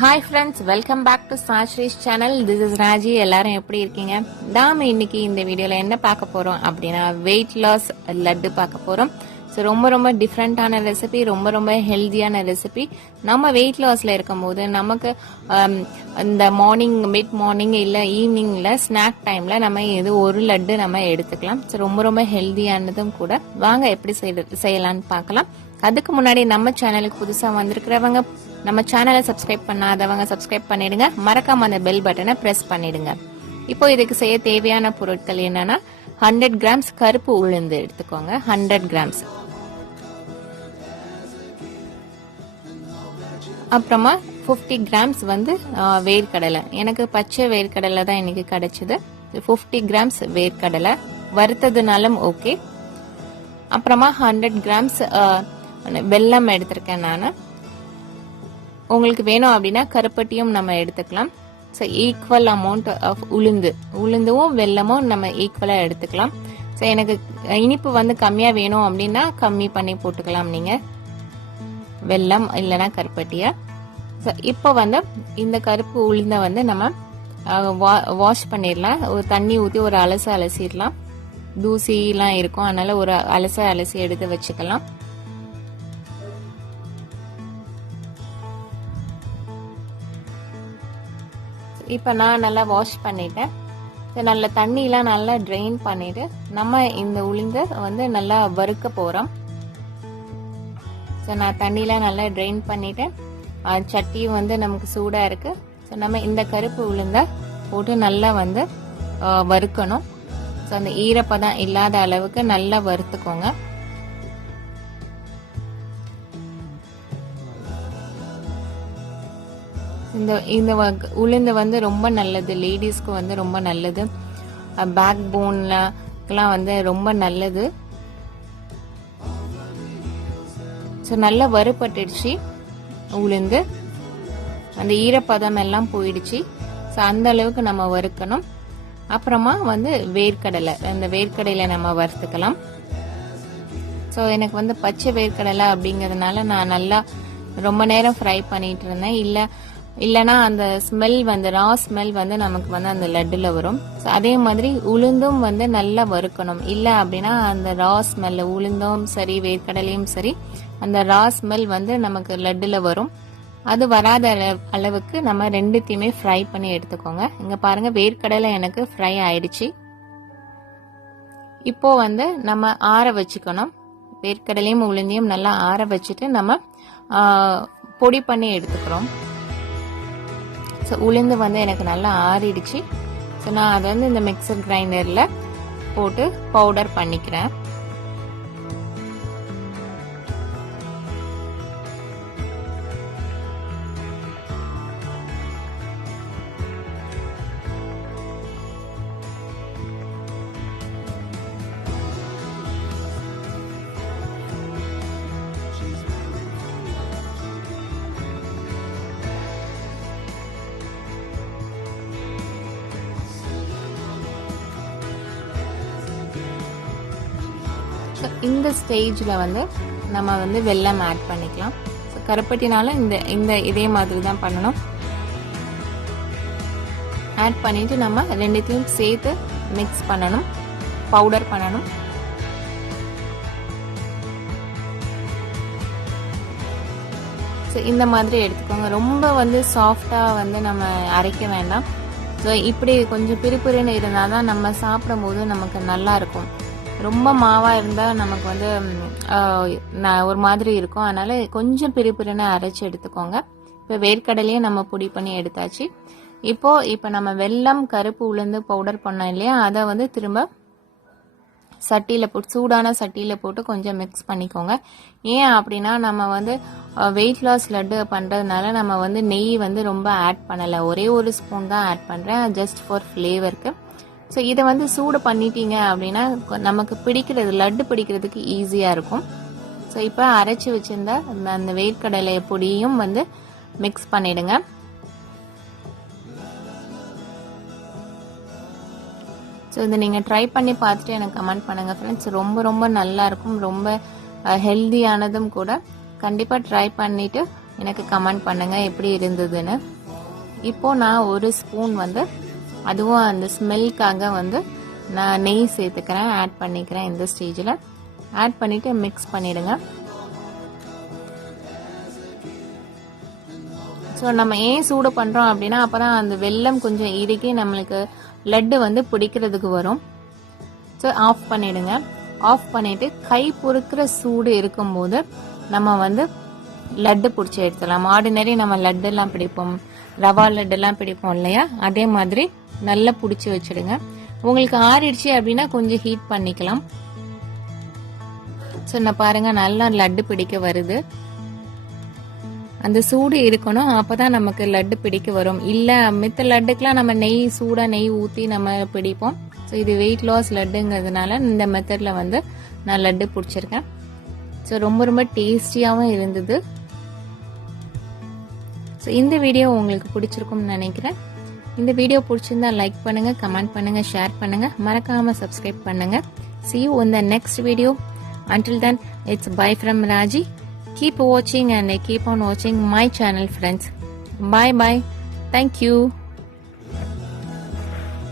Hi friends, welcome back to SaiSri's channel. This is Raji. எல்லாரும் எப்படி இருக்கீங்க? நாம இன்னைக்கு இந்த வீடியோல என்ன பார்க்க போறோம் அப்படினா weight loss லட்டு பார்க்க போறோம். சோ ரொம்ப டிஃபரண்டான ரெசிபி, ரொம்ப ஹெல்தியான ரெசிபி. நம்ம weight lossல இருக்கும்போது நமக்கு இந்த மார்னிங், மிட் மார்னிங் இல்ல ஈவினிங்ல ஸ்நாக் டைம்ல நம்ம இது ஒரு லட்டு நம்ம எடுத்துக்கலாம். சோ ரொம்ப ஹெல்தியானதும் கூட. வாங்க எப்படி செய்யலாம்னு பார்க்கலாம். அதுக்கு முன்னாடி நம்ம சேனலுக்கு புதுசா வந்திருக்கிறவங்க நம்ம சேனலை சப்ஸ்கிரைப் பண்ணாதவங்க சப்ஸ்கிரைப் பண்ணிடுங்க. மறக்காம அந்த பெல் பட்டனை பிரஸ் பண்ணிடுங்க. இப்போ இதுக்கு செய்ய தேவையான பொருட்கள் என்னன்னா 100 கிராம்ஸ் கருப்பு உளுந்து எடுத்துக்கோங்க. 100 கிராம்ஸ். அப்புறமா 50 கிராம்ஸ் வந்து வேர்க்கடலை. எனக்கு பச்சை வேர்க்கடலை தான் இன்னைக்கு கிடைச்சது. 50 கிராம்ஸ் வேர்க்கடலை வறுத்ததுனாலும் ஓகே. அப்புறமா 100 கிராம்ஸ் வெல்லம் எடுத்திருக்கேன் நான். உங்களுக்கு வேணும் அப்படின்னா கருப்பட்டியும் நம்ம எடுத்துக்கலாம். ஸோ ஈக்குவல் அமௌண்ட் ஆஃப் உளுந்தும் வெல்லமும் நம்ம ஈக்குவலா எடுத்துக்கலாம். ஸோ எனக்கு இனிப்பு வந்து கம்மியா வேணும் அப்படின்னா கம்மி பண்ணி போட்டுக்கலாம் நீங்க வெல்லம் இல்லைன்னா கருப்பட்டியா. ஸோ இப்போ வந்து இந்த கருப்பு உளுந்தை வந்து நம்ம வாஷ் பண்ணிடலாம். ஒரு தண்ணி ஊற்றி ஒரு அலசிடலாம். தூசிலாம் இருக்கும், அதனால ஒரு அலசி எடுத்து வச்சுக்கலாம். இப்போ நான் நல்லா வாஷ் பண்ணிட்டேன். நல்ல தண்ணியெலாம் நல்லா ட்ரெயின் பண்ணிட்டு நம்ம இந்த உளுந்தை வந்து நல்லா வறுக்க போகிறோம். ஸோ நான் தண்ணியெலாம் நல்லா ட்ரெயின் பண்ணிட்டேன். சட்டியும் வந்து நமக்கு சூடாக இருக்கு. ஸோ நம்ம இந்த கருப்பு உளுந்தை போட்டு நல்லா வந்து வறுக்கணும். ஸோ அந்த ஈரப்பதம் இல்லாத அளவுக்கு நல்லா வறுத்துக்கோங்க. இந்த உளுந்து வந்து ரொம்ப நல்லது, லேடிஸ்க்கு வந்து ரொம்ப நல்லது, பேக் போன்லாம் வந்து ரொம்ப நல்லது. ஸோ நல்லா வறுபட்டுடுச்சு உளுந்து, அந்த ஈரப்பதம் எல்லாம் போயிடுச்சு. ஸோ அந்த அளவுக்கு நம்ம வறுக்கணும். அப்புறமா வந்து வேர்க்கடலை, அந்த வேர்க்கடலை நம்ம வறுத்துக்கலாம். ஸோ எனக்கு வந்து பச்சை வேர்க்கடலை அப்படிங்கிறதுனால நான் நல்லா ரொம்ப நேரம் ஃப்ரை பண்ணிட்டு இருந்தேன். இல்லைன்னா அந்த ஸ்மெல் வந்து ரா ஸ்மெல் வந்து நமக்கு வந்து அந்த லட்டுல வரும். ஸோ அதே மாதிரி உளுந்தும் வந்து நல்லா வறுக்கணும். இல்லை அப்படின்னா அந்த ரா ஸ்மெல், உளுந்தும் சரி வேர்க்கடலையும் சரி, அந்த ரா ஸ்மெல் வந்து நமக்கு லட்டுல வரும். அது வராத அளவுக்கு நம்ம ரெண்டுத்தையுமே ஃப்ரை பண்ணி எடுத்துக்கோங்க. இங்க பாருங்க வேர்க்கடலை எனக்கு ஃப்ரை ஆயிடுச்சு. இப்போ வந்து நம்ம ஆற வச்சுக்கணும். வேர்க்கடலையும் உளுந்தையும் நல்லா ஆற வச்சுட்டு நம்ம பொடி பண்ணி எடுத்துக்கிறோம். ஸோ உளுந்து வந்து எனக்கு நல்லா ஆறிடுச்சு. ஸோ நான் அதை வந்து இந்த மிக்சர் கிரைண்டரில் போட்டு பவுடர் பண்ணிக்கிறேன். இந்த ஸ்டேஜில் வந்து நம்ம வந்து வெல்லம் ஆட் பண்ணிக்கலாம். ஸோ கருப்பட்டினால இதே மாதிரி தான் பண்ணணும். ஆட் பண்ணிட்டு நம்ம ரெண்டுத்தையும் சேர்த்து மிக்ஸ் பண்ணணும், பவுடர் பண்ணணும். ஸோ இந்த மாதிரி எடுத்துக்கோங்க. ரொம்ப வந்து சாஃப்டாக வந்து நம்ம அரைக்க வேண்டாம். ஸோ இப்படி கொஞ்சம் பிறுபிறுன்னு இருந்தால் தான் நம்ம சாப்பிடும் போது நமக்கு நல்லா இருக்கும். ரொம்ப மாவா இருந்தா நமக்கு வந்து ஒரு மாதிரி இருக்கும். அதனால கொஞ்சம் பிறுபிறுன்னு அரைச்சு எடுத்துக்கோங்க. இப்போ வேர்க்கடலையே நம்ம பொடி பண்ணி எடுத்தாச்சு. இப்போ நம்ம வெல்லம் கருப்பு உளுந்து பவுடர் பண்ணோம் இல்லையா, அதை வந்து திரும்ப சட்டியில போட்டு, சூடான சட்டியில போட்டு கொஞ்சம் மிக்ஸ் பண்ணிக்கோங்க. ஏன் அப்படின்னா நம்ம வந்து வெயிட் லாஸ் லட்டு பண்றதுனால நம்ம வந்து நெய் வந்து ரொம்ப ஆட் பண்ணல, ஒரே ஒரு ஸ்பூன் தான் ஆட் பண்றேன், ஜஸ்ட் ஃபார் ஃபிளேவருக்கு. ஸோ இதை வந்து சூடு பண்ணிட்டீங்க அப்படின்னா நமக்கு லட்டு பிடிக்கிறதுக்கு ஈஸியாக இருக்கும். ஸோ இப்போ அரைச்சி வச்சிருந்த அந்த வேர்க்கடலை பொடியும் வந்து மிக்ஸ் பண்ணிடுங்க. ஸோ இதை நீங்கள் ட்ரை பண்ணி பார்த்துட்டு எனக்கு கமெண்ட் பண்ணுங்கள் ஃப்ரெண்ட்ஸ். ரொம்ப நல்லா இருக்கும், ரொம்ப ஹெல்தியானதும் கூட. கண்டிப்பாக ட்ரை பண்ணிவிட்டு எனக்கு கமெண்ட் பண்ணுங்கள் எப்படி இருந்ததுன்னு. இப்போது நான் ஒரு ஸ்பூன் வந்து அதுவும் அந்த ஸ்மெல்க்காக வந்து நான் நெய் சேர்த்துக்கிறேன், ஆட் பண்ணிக்கிறேன். இந்த ஸ்டேஜில் ஆட் பண்ணிவிட்டு மிக்ஸ் பண்ணிவிடுங்க. ஸோ நம்ம ஏன் சூடு பண்ணுறோம் அப்படின்னா அப்போ தான் அந்த வெல்லம் கொஞ்சம் இறுக்கி நம்மளுக்கு லட்டு வந்து பிடிக்கிறதுக்கு வரும். ஸோ ஆஃப் பண்ணிவிடுங்க. ஆஃப் பண்ணிவிட்டு கை பொறுக்கிற சூடு இருக்கும்போது நம்ம வந்து லட்டு பிடிச்சி எடுத்துடலாம். ஆர்டினரி நம்ம லட்டுலாம் பிடிப்போம், ரவா லட்டுலாம் பிடிப்போம் இல்லையா, அதே மாதிரி நல்லா பிடிச்சி வச்சுடுங்க. உங்களுக்கு ஆறிடுச்சு அப்படின்னா கொஞ்சம் ஹீட் பண்ணிக்கலாம். ஸோ நான் பாருங்க நல்லா லட்டு பிடிக்க வருது. அந்த சூடு இருக்கணும், அப்பதான் நமக்கு லட்டு பிடிக்க வரும். இல்ல மித்த லட்டுக்கெல்லாம் நம்ம சூடா நெய் ஊற்றி நம்ம பிடிப்போம். ஸோ இது வெயிட் லாஸ் லட்டுங்கிறதுனால இந்த மெத்தட்ல வந்து நான் லட்டு பிடிச்சிருக்கேன். ஸோ ரொம்ப ரொம்ப டேஸ்டியாகவும் இருந்தது. ஸோ இந்த வீடியோ உங்களுக்கு பிடிச்சிருக்கும்னு நினைக்கிறேன். இந்த வீடியோ பிடிச்சிருந்தா லைக் பண்ணுங்க, கமெண்ட் பண்ணுங்க, ஷேர் பண்ணுங்க, மறக்காம சப்ஸ்கிரைப் பண்ணுங்க. See you in the next video. Until then, it's bye from Raji. Keep watching and keep on watching my channel, friends. Bye bye. Thank you.